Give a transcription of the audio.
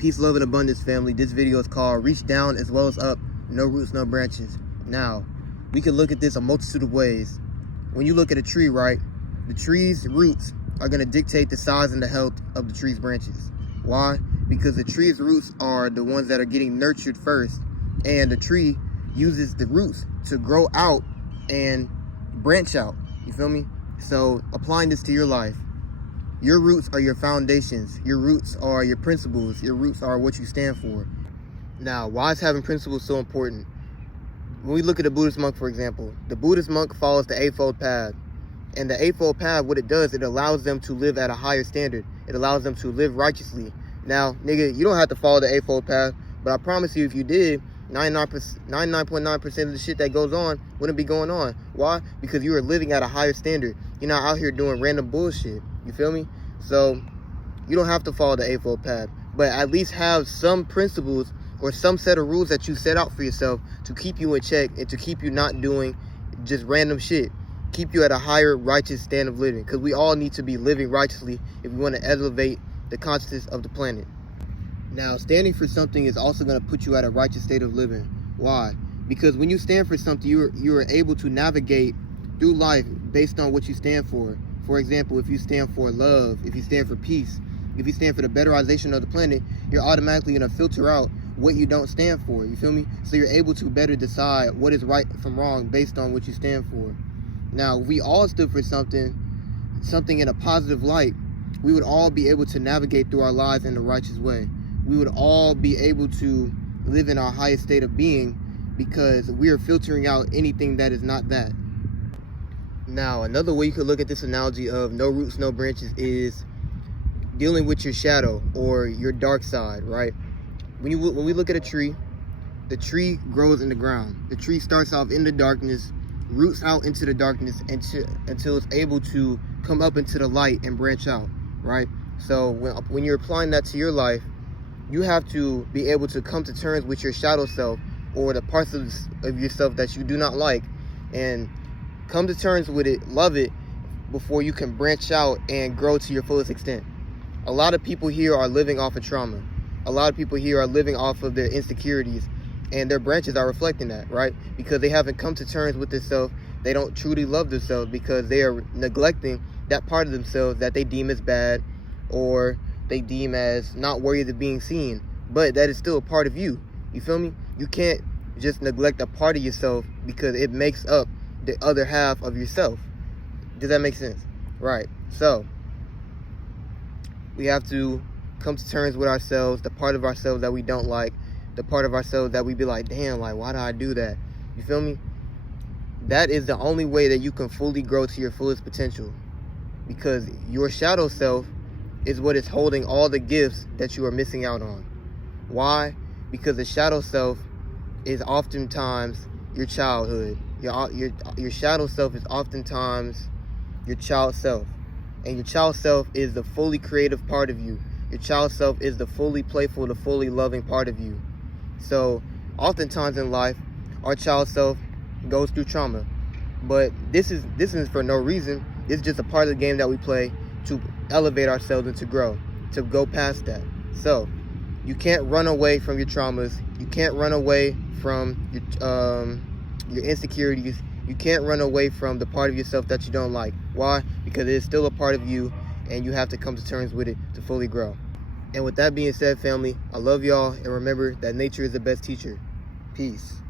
Peace, love, and abundance, family. This video is called Reach Down as Well as Up, No Roots, No Branches. Now, we can look at this a multitude of ways. When you look at a tree, right, the tree's roots are going to dictate the size and the health of the tree's branches. Why? Because the tree's roots are the ones that are getting nurtured first, and the tree uses the roots to grow out and branch out. You feel me? So, applying this to your life, your roots are your foundations. Your roots are your principles. Your roots are what you stand for. Now, why is having principles so important? When we look at a Buddhist monk, for example, the Buddhist monk follows the Eightfold Path. And the Eightfold Path, what it does, it allows them to live at a higher standard. It allows them to live righteously. Now, nigga, you don't have to follow the Eightfold Path, but I promise you, if you did, 99.9% of the shit that goes on wouldn't be going on. Why? Because you are living at a higher standard. You're not out here doing random bullshit. You feel me? So you don't have to follow the Eightfold Path, but at least have some principles or some set of rules that you set out for yourself to keep you in check and to keep you not doing just random shit. Keep you at a higher righteous stand of living, because we all need to be living righteously if we want to elevate the consciousness of the planet. Now, standing for something is also going to put you at a righteous state of living. Why? Because when you stand for something, you are able to navigate through life based on what you stand for. For example, if you stand for love, if you stand for peace, if you stand for the betterization of the planet, you're automatically going to filter out what you don't stand for. You feel me? So you're able to better decide what is right from wrong based on what you stand for. Now, if we all stood for something in a positive light, we would all be able to navigate through our lives in the righteous way. We would all be able to live in our highest state of being because we are filtering out anything that is not that. Now, another way you could look at this analogy of no roots, no branches is dealing with your shadow or your dark side, right? When we look at a tree, the tree grows in the ground. The tree starts off in the darkness, roots out into the darkness until it's able to come up into the light and branch out, right? So when you're applying that to your life, you have to be able to come to terms with your shadow self or the parts of yourself that you do not like, and come to terms with it, love it, before you can branch out and grow to your fullest extent. A lot of people here are living off of trauma. A lot of people here are living off of their insecurities, and their branches are reflecting that, right? Because they haven't come to terms with themselves. They don't truly love themselves because they are neglecting that part of themselves that they deem as bad or they deem as not worthy of being seen. But that is still a part of you. You feel me? You can't just neglect a part of yourself because it makes up the other half of yourself. Does that make sense? Right. So we have to come to terms with ourselves, the part of ourselves that we don't like, the part of ourselves that we be like, damn, like, why did I do that? You feel me? That is the only way that you can fully grow to your fullest potential, because your shadow self is what is holding all the gifts that you are missing out on. Why? Because the shadow self is oftentimes your childhood. Your shadow self is oftentimes your child self. And your child self is the fully creative part of you. Your child self is the fully playful, the fully loving part of you. So oftentimes in life, our child self goes through trauma. But this is for no reason. It's just a part of the game that we play to elevate ourselves and to grow, to go past that. So you can't run away from your traumas. You can't run away from your insecurities. You can't run away from the part of yourself that you don't like. Why? Because it is still a part of you, and you have to come to terms with it to fully grow. And with that being said, family, I love y'all, and remember that nature is the best teacher. Peace.